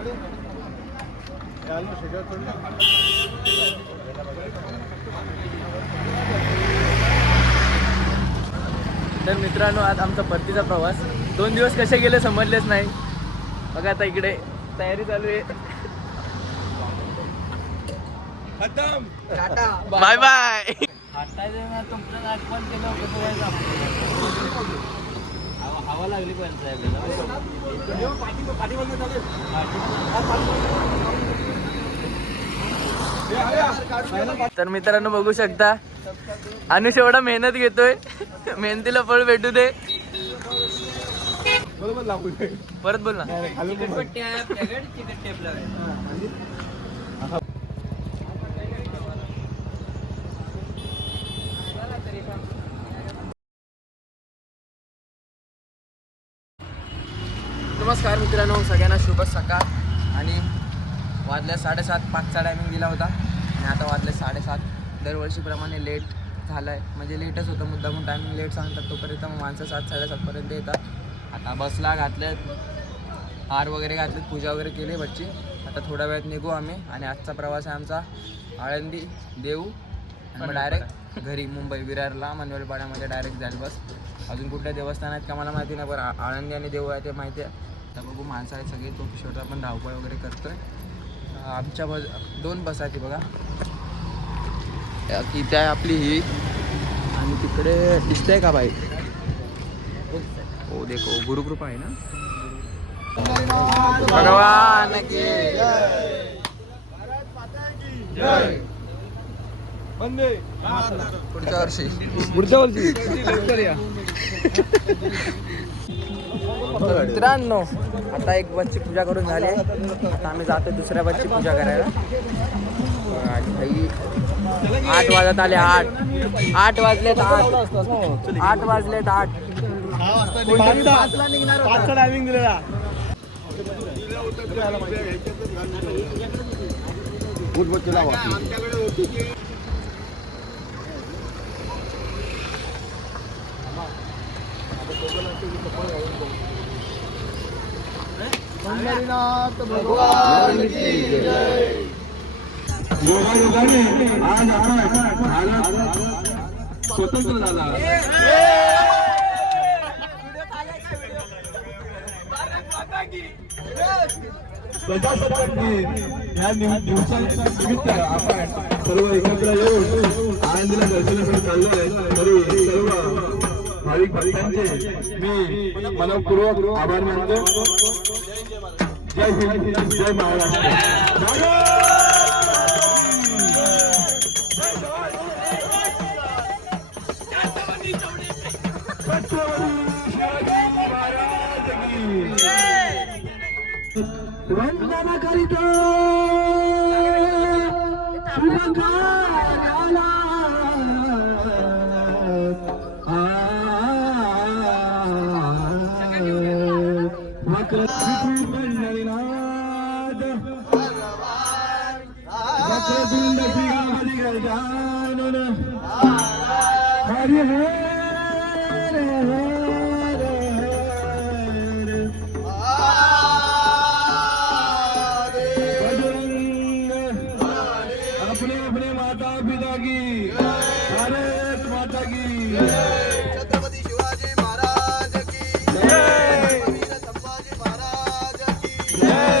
तर मित्रांनो, आज आमचा परतीचा प्रवास 2 दिवस कसे गेले समजलेच नाही. बघा आता इकडे तयारी चालू आहे. खतम, टाटा, बाय बाय. हवा लागली तर मित्रांनो बघू शकता, अनुष एवढा मेहनत घेतोय. मेहनतीला फळ भेटू दे. परत बोल ना. नमस्कार मित्रांनो, सगळ्यांना शुभ सकाळ. आणि वाजल्या 7:30, 5चा टायमिंग दिला होता आणि आता वाजले 7:30. दरवर्षीप्रमाणे लेट झालं आहे, म्हणजे लेटच होतं. मुद्दामून टायमिंग लेट सांगतात, तोपर्यंत मग माणसं 7-7:30पर्यंत येतात. आता बसला घातल्यात, हार वगैरे घातलेत, पूजा वगैरे केली बच्ची. आता थोड्या वेळात निघू आम्ही आणि आजचा प्रवास आहे आमचा आळंदी, देऊ आणि मग डायरेक्ट घरी मुंबई विरारला मनवेलपाड्यामध्ये डायरेक्ट जाईल बस. अजून कुठल्या देवस्थान आहेत का मला माहिती नाही, पण आळंदी आणि देऊ आहे ते माहिती आहे. तर बघू, माणसं आहेत सगळे. तो किशोरचा पण धावपळ वगैरे करतोय. आमच्या 2 बस आहेत बघा. इथे आहे आपली ही, आणि तिकडे दिसतंय का बाई? हो देखो, गुरुकृपा आहे ना. भगवान की जय. पुढच्या वर्षी मित्रांनो, आता एक बसची पूजा करून झाली आहे. आता आम्ही जातो दुसऱ्या बसची पूजा करायला. आणि भाई 8 वाजत आले. 8 वाजलेत. 8 वाजलेत. 8 5चा टायमिंग दिलेला. भगवान की जय. योगायोगाने आज आपण स्वतंत्र झाला. प्रजासत्ताक या दिवसानिमित्त आपण सर्व एकत्र येऊन आनंदीला दर्शनासाठी चाललो आहे. तरी सर्व भाविक भक्तांचे मी मनपूर्वक आभार मानतो. जय हिंद, जय महाराष्ट्र. वंदना करीतो शुभकार्याला. पंढरीनाथ वक्रतुंड श्रीरामजी गजानन हरि हरे. भारत माता की छत्रपती शिवाजी महाराज की जय. संभाजी महाराज की जय.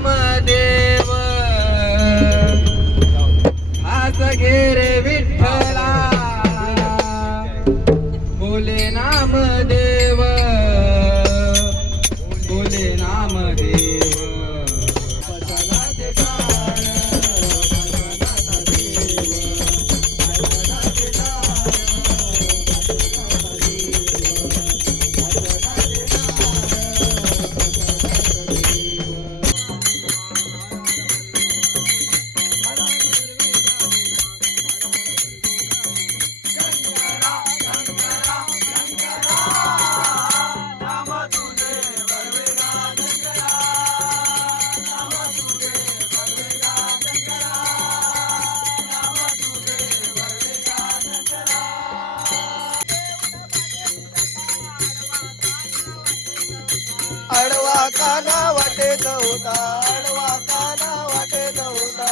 नामदेव हास घे रे विठ्ठला बोले नामदेव बोले नामदेव आडवा काना वाटेत होता आडवा काना वाटेत होता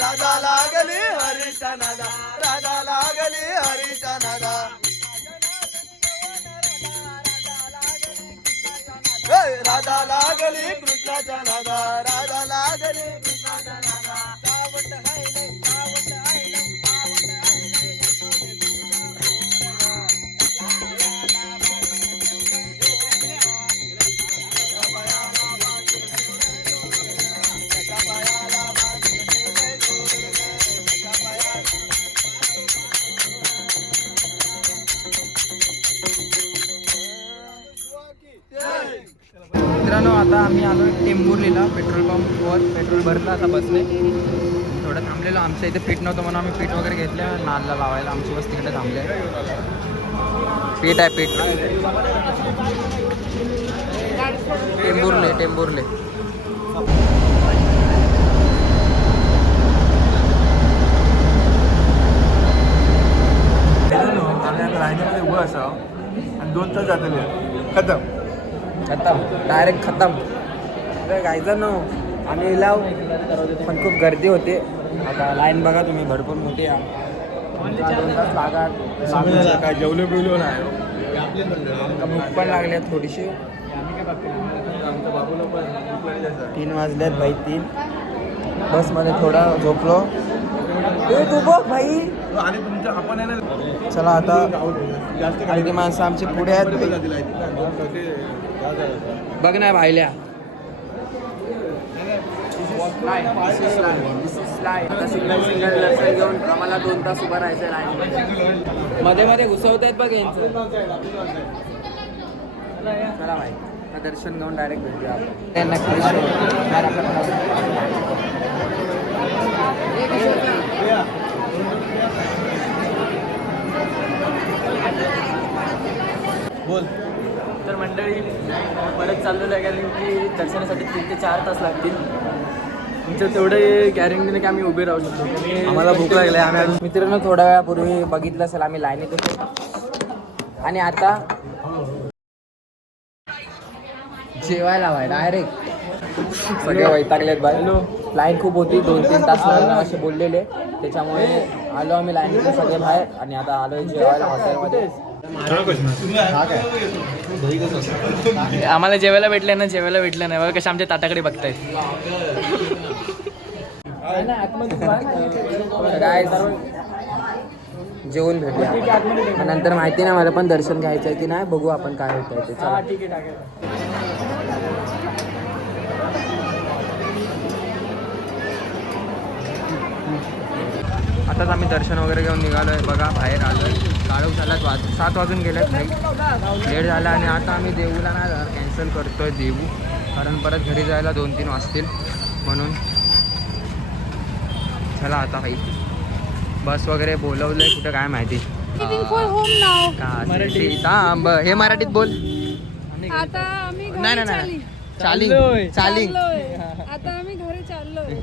राधा लागली हरीचा नादा राधा लागली हरीचा नादा राधा लागली कृष्णाच्या नादा राधा लागली कृष्णाच्या नादा कावट हाय नाही कावट हाय नाही कावट हाय नाही मित्रांनो आता आम्ही आलो टेंभुर्णीला पेट्रोल पंपवर पेट्रोल भरलं आता बसले थोडं थांबलेलो आमच्या इथे पीठ नव्हतं म्हणून आम्ही पीठ वगैरे घेतलं नालला लावायला आमची वस्ती तिकडे थांबले पीठ आहे पीठ टेंभुर्णे टेंभुर्णे आम्ही आता रायगडमध्ये उभं असावं आणि 2 तास जातले खतम खतम डायरेक्ट खतम अरे गायचं ना आम्ही लाव पण खूप गर्दी होते आता लाईन बघा तुम्ही भरपूर मोठी आहे 2 तास लागत काय जेवलो बिवलो नाही आमका भूक पण लागली थोडीशी 3 वाजल्यात भाई 3 बसमध्ये थोडा झोपलो तू बघ भाई आणि तुमचं आपण आहे ना चला आता काही माणसं आमची पुढे आहेत बघ नाही भाईल्या सिंगल सिंगल दर्शन घेऊन आम्हाला 2 तास उभं राहायचं लाईन मध्ये मध्ये घुसवत आहेत बघ यांचं चला भाई दर्शन घेऊन डायरेक्ट भेटूया बोल तर मंडळी परत चाललेलं आहे कारण की दर्शनासाठी 3 ते 4 तास लागतील तुमचं तेवढे गॅरंटीने की आम्ही उभे राहू शकतो आम्हाला भूक लागली आम्ही अजून मित्रांनो थोड्या वेळापूर्वी बघितलं असेल आम्ही लाईनीत होतो आणि आता जेवायला भाई डायरेक्ट सगळे वैतागलेत बाय लाईन खूप होती 2-3 तास लागणार असे बोललेले त्याच्यामुळे आलो आम्ही लाईनीतून सगळे बाहेर आणि आता आलो जेवायला हॉटेलमध्ये आम्हाला जेवायला भेटलं नाही बघा कशा आमच्या ताटाकडे बघतायत काय जेवून भेटूया नंतर माहिती नाही मला पण दर्शन घ्यायचं आहे की नाही बघू आपण काय होत आहे ते ठीक आहे आताच आम्ही दर्शन वगैरे घेऊन निघालो आहे बघा बाहेर आलो आहे काळोख झाला 7 वाजून गेलेत नाही लेट झाला आणि आता आम्ही देऊला नाही जाणार कॅन्सल करतो आहे देऊ कारण परत घरी जायला 2-3 वाजतील म्हणून चला आता भाई बस वगैरे बोलवलं आहे कुठं काय माहिती मराठी थांब हे मराठीत बोल आता आम्ही घरी नाही चालिंग आता आम्ही घरी चाललोय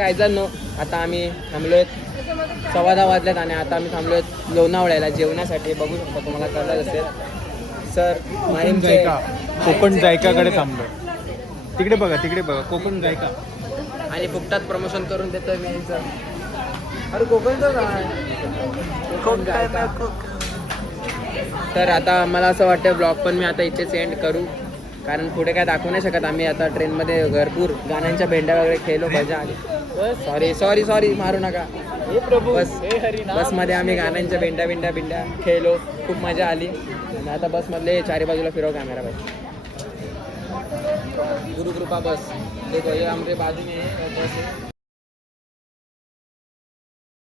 गायजांनो आता आम्ही थांबलोय 10:15 वाजल्यात आणि आता आम्ही थांबलोय लोणावळ्याला जेवणासाठी. बघू शकता, तुम्हाला कळलं असेल सर माहीमचे कोकण जायकाकडे थांबलो. तिकडे बघा कोकण जायका. आणि फुकटात प्रमोशन करून देतोय मी यांचं. अरे कोकणचं काय. तर आता मला असं वाटतं ब्लॉग पण मी आता इथे सेंड करू, कारण पुढे काय दाखवू नाही शकत. आम्ही आता ट्रेनमध्ये भरपूर गाण्यांच्या भेंड्या वगैरे खेळलो, मजा आली. सॉरी मारू नका. बसमध्ये आम्ही गाण्यांच्या भेंड्या खेळलो, खूप मजा आली. आणि आता बसमधले चारी बाजूला फिरव कॅमेरा भाई. गुरुकृपा बस देखो, ये हमारे बाजू में है बस है.